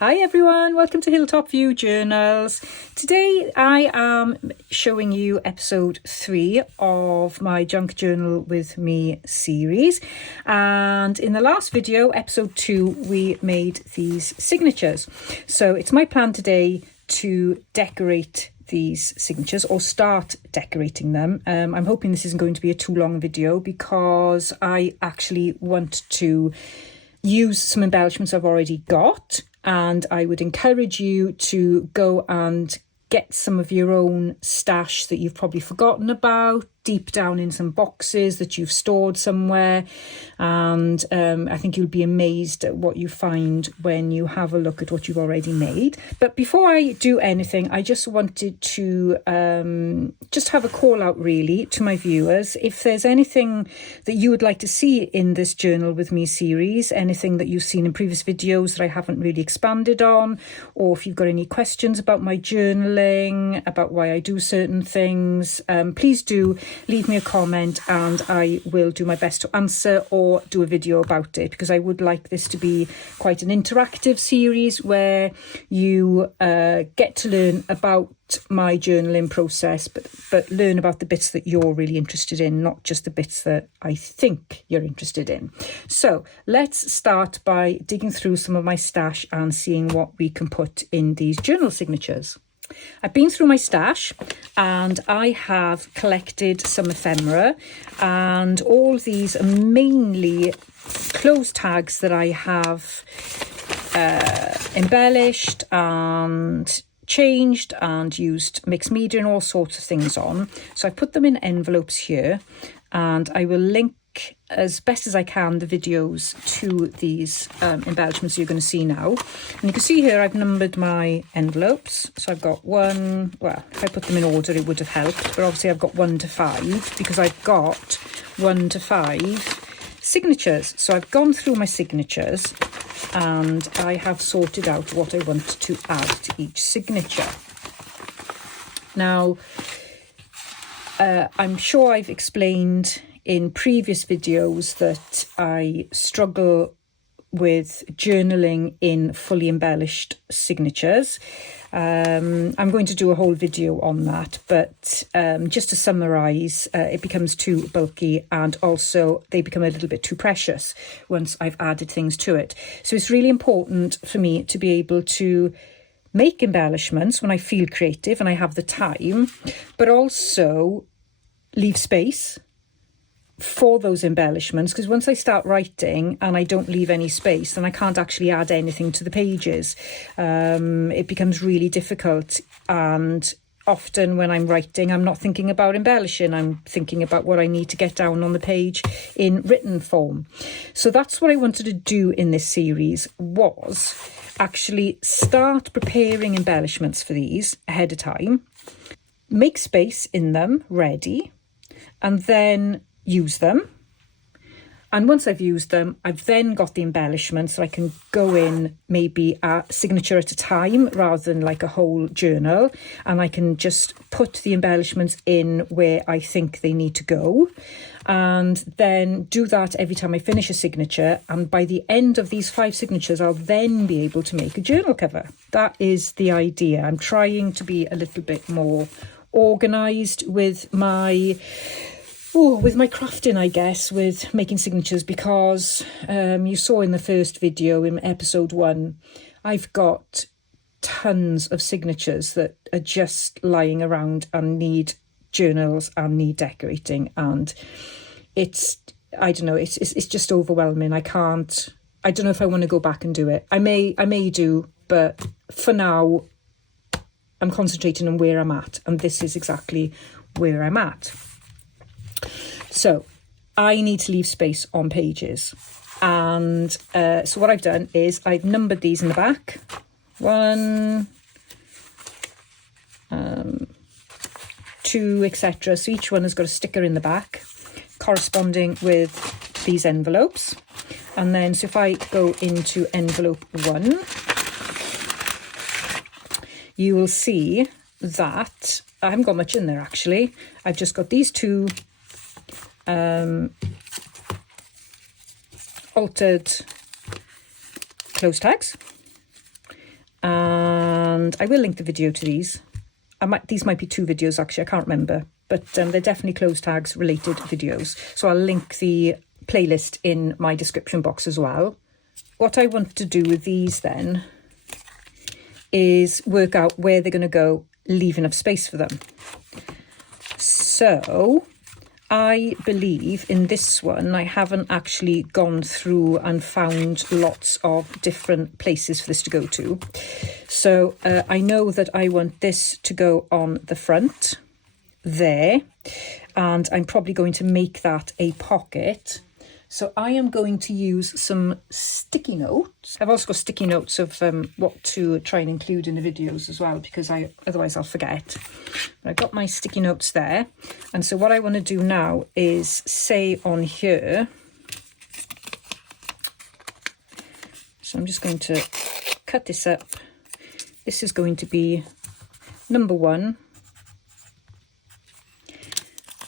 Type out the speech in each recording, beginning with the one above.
Hi everyone, welcome to Hilltop View Journals. Today I am showing you episode 3 of my Junk Journal with Me series, and in the last video, episode 2, we made these signatures. So it's my plan today to decorate these signatures or start decorating them. I'm hoping this isn't going to be a too long video because I actually want to use some embellishments I've already got, and I would encourage you to go and get some of your own stash that you've probably forgotten about deep down in some boxes that you've stored somewhere, and I think you'll be amazed at what you find when you have a look at what you've already made. But before I do anything, I just wanted to just have a call out really to my viewers. If there's anything that you would like to see in this Journal with Me series, anything that you've seen in previous videos that I haven't really expanded on, or if you've got any questions about my journaling, about why I do certain things, please do leave me a comment and I will do my best to answer or do a video about it, because I would like this to be quite an interactive series where you get to learn about my journaling process, but learn about the bits that you're really interested in, not just the bits that I think you're interested in. So let's start by digging through some of my stash and seeing what we can put in these journal signatures. I've been through my stash and I have collected some ephemera, and all these are mainly clothes tags that I have embellished and changed and used mixed media and all sorts of things on. So I put them in envelopes here, and I will link as best as I can the videos to these embellishments you're going to see now. And you can see here I've numbered my envelopes. So I've got one, well, if I put them in order it would have helped, but obviously I've got 1 to 5 because I've got 1 to 5 signatures. So I've gone through my signatures and I have sorted out what I want to add to each signature. Now, I'm sure I've explained in previous videos that I struggle with journaling in fully embellished signatures. I'm going to do a whole video on that, but just to summarise, it becomes too bulky and also they become a little bit too precious once I've added things to it. So it's really important for me to be able to make embellishments when I feel creative and I have the time, but also leave space for those embellishments, because once I start writing and I don't leave any space, then I can't actually add anything to the pages. It becomes really difficult, and often when I'm writing I'm not thinking about embellishing, I'm thinking about what I need to get down on the page in written form. So that's what I wanted to do in this series, was actually start preparing embellishments for these ahead of time, make space in them ready, and then use them. And once I've used them, I've then got the embellishments so I can go in maybe a signature at a time rather than like a whole journal, and I can just put the embellishments in where I think they need to go, and then do that every time I finish a signature. And by the end of these 5 signatures, I'll then be able to make a journal cover. That is the idea. I'm trying to be a little bit more organised with my crafting, I guess, with making signatures, because you saw in the first video in episode 1, I've got tons of signatures that are just lying around and need journals and need decorating, and I don't know, it's just overwhelming. I don't know if I want to go back and do it. I may do, but for now I'm concentrating on where I'm at, and this is exactly where I'm at. So I need to leave space on pages, and so what I've done is I've numbered these in the back, 1, 2, etc. So each one has got a sticker in the back corresponding with these envelopes. And then so if I go into envelope 1, you will see that I haven't got much in there actually. I've just got these 2 altered close tags. and I will link the video to these. These might be 2 videos actually, I can't remember, but they're definitely clothes tags related videos. So I'll link the playlist in my description box as well. What I want to do with these then is work out where they're going to go, leave enough space for them. So I believe in this one, I haven't actually gone through and found lots of different places for this to go to. So I know that I want this to go on the front there, and I'm probably going to make that a pocket. So I am going to use some sticky notes. I've also got sticky notes of what to try and include in the videos as well, because otherwise I'll forget. But I've got my sticky notes there. And so what I want to do now is say on here, so I'm just going to cut this up. This is going to be number 1.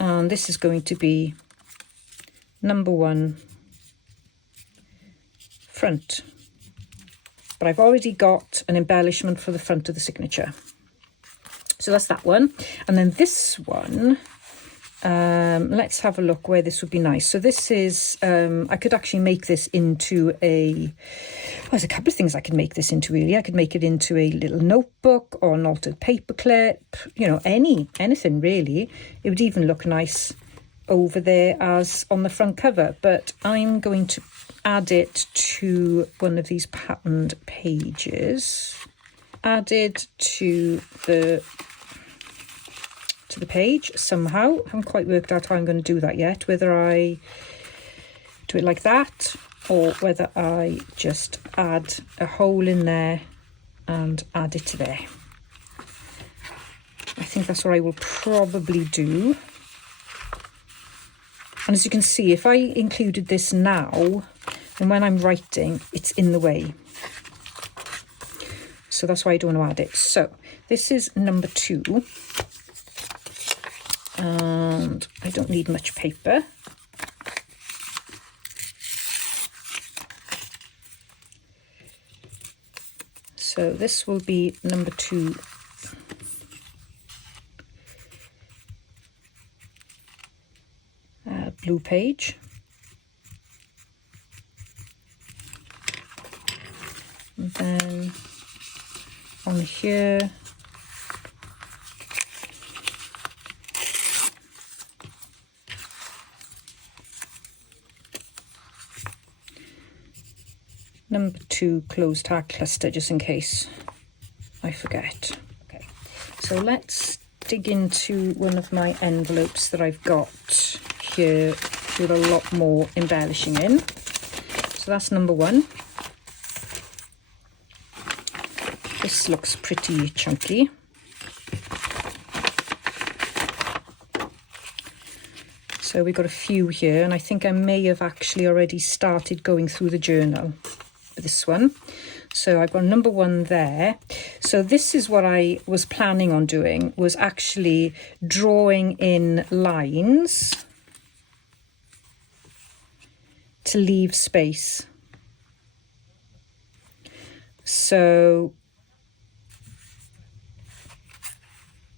And this is going to be number 1 front, but I've already got an embellishment for the front of the signature, so that's that one. And then this one, let's have a look where this would be nice. So this is I could actually make this into there's a couple of things I could make this into really. I could make it into a little notebook or an altered paper clip, you know, anything really. It would even look nice over there as on the front cover, but I'm going to add it to one of these patterned pages. Added to the page somehow. I haven't quite worked out how I'm going to do that yet, whether I do it like that or whether I just add a hole in there and add it to there. I think that's what I will probably do. And as you can see, if I included this now, and when I'm writing, it's in the way. So that's why I don't want to add it. So this is number 2. And I don't need much paper. So this will be number 2. Blue page. And then on here, number 2 closed tag cluster, just in case I forget. Okay, so let's dig into one of my envelopes that I've got here with a lot more embellishing in. So that's number 1. This looks pretty chunky. So we've got a few here, and I think I may have actually already started going through the journal for this one. So I've got number 1 there. So this is what I was planning on doing, was actually drawing in lines to leave space. So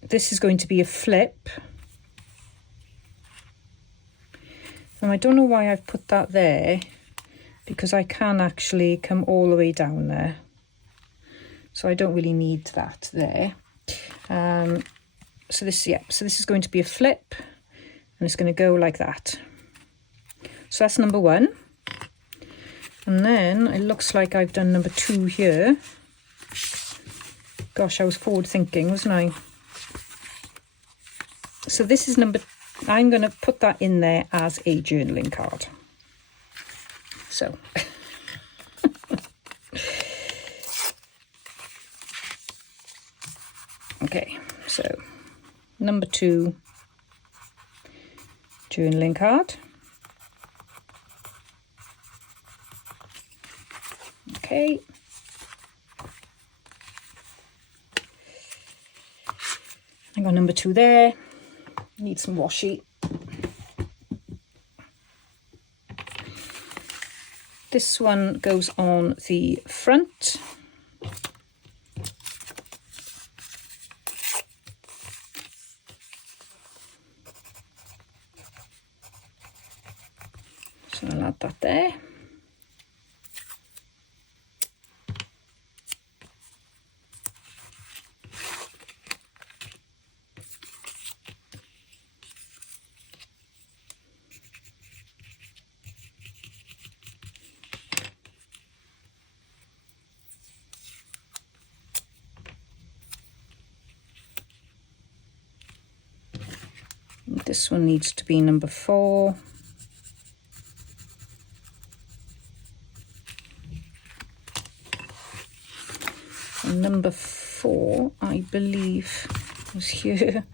this is going to be a flip. And I don't know why I've put that there, because I can actually come all the way down there. So I don't really need that there. So this is going to be a flip, and it's going to go like that. So that's number 1. And then it looks like I've done number 2 here. Gosh, I was forward thinking, wasn't I? So this is I'm going to put that in there as a journaling card. So okay, so number 2 journaling card. Okay. I got number 2 there. Need some washi. This one goes on the front. So I'll add that there. This one needs to be number 4. And number 4, I believe, was here.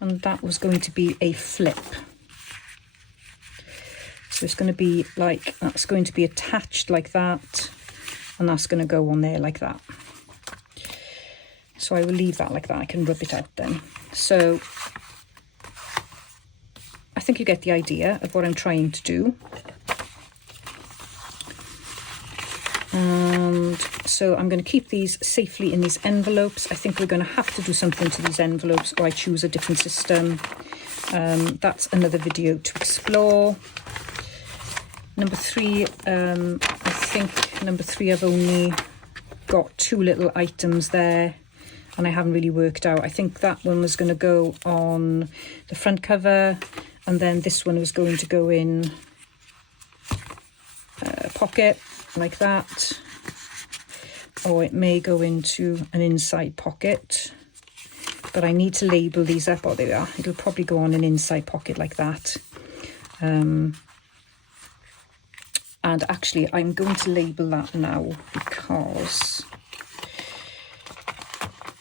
And that was going to be a flip. So it's going to be like, that's going to be attached like that. And that's going to go on there like that. So I will leave that like that. I can rub it out then. So I think you get the idea of what I'm trying to do. And so I'm going to keep these safely in these envelopes. I think we're going to have to do something to these envelopes, or I choose a different system. That's another video to explore. Number 3, I think number 3 I've only got 2 little items there. And I haven't really worked out. I think that one was going to go on the front cover, and then this one was going to go in a pocket like that, or it may go into an inside pocket, but I need to label these up. Oh, there we are. It'll probably go on an inside pocket like that. And actually I'm going to label that now, because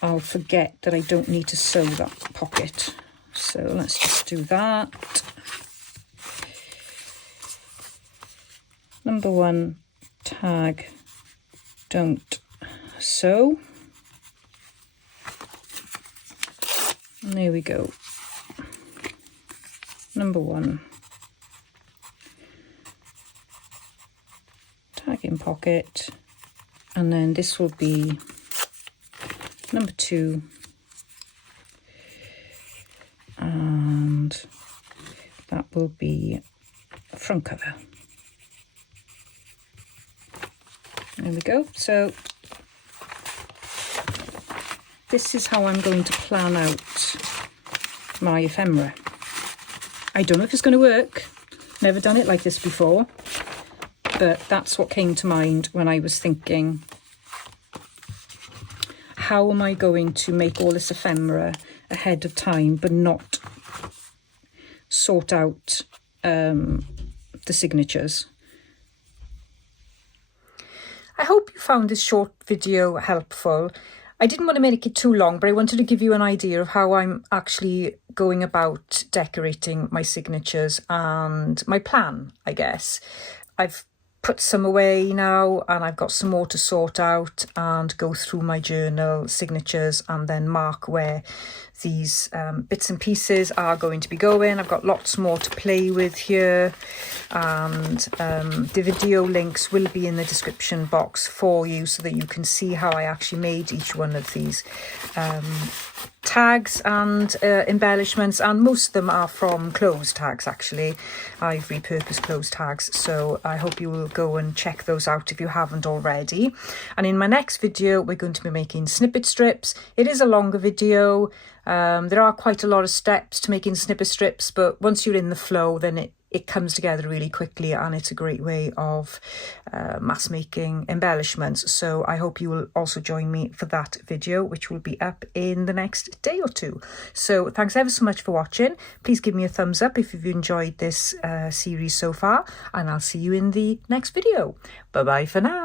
I'll forget that I don't need to sew that pocket. So let's just do that. Number 1, tag, don't sew. And there we go. Number 1, tag in pocket. And then this will be number 2, and that will be a front cover. There we go. So this is how I'm going to plan out my ephemera. I don't know if it's going to work. Never done it like this before, but that's what came to mind when I was thinking, how am I going to make all this ephemera ahead of time but not sort out the signatures? I hope you found this short video helpful. I didn't want to make it too long, but I wanted to give you an idea of how I'm actually going about decorating my signatures and my plan, I guess. I've put some away now, and I've got some more to sort out and go through my journal signatures and then mark where these bits and pieces are going to be going. I've got lots more to play with here, and the video links will be in the description box for you so that you can see how I actually made each one of these tags and embellishments, and most of them are from clothes tags. Actually, I've repurposed clothes tags, so I hope you will go and check those out if you haven't already. And in my next video we're going to be making snippet strips. It is a longer video. There are quite a lot of steps to making snippet strips, but once you're in the flow, then it comes together really quickly, and it's a great way of mass making embellishments. So I hope you will also join me for that video, which will be up in the next day or 2. So thanks ever so much for watching. Please give me a thumbs up if you've enjoyed this series so far, and I'll see you in the next video. Bye bye for now.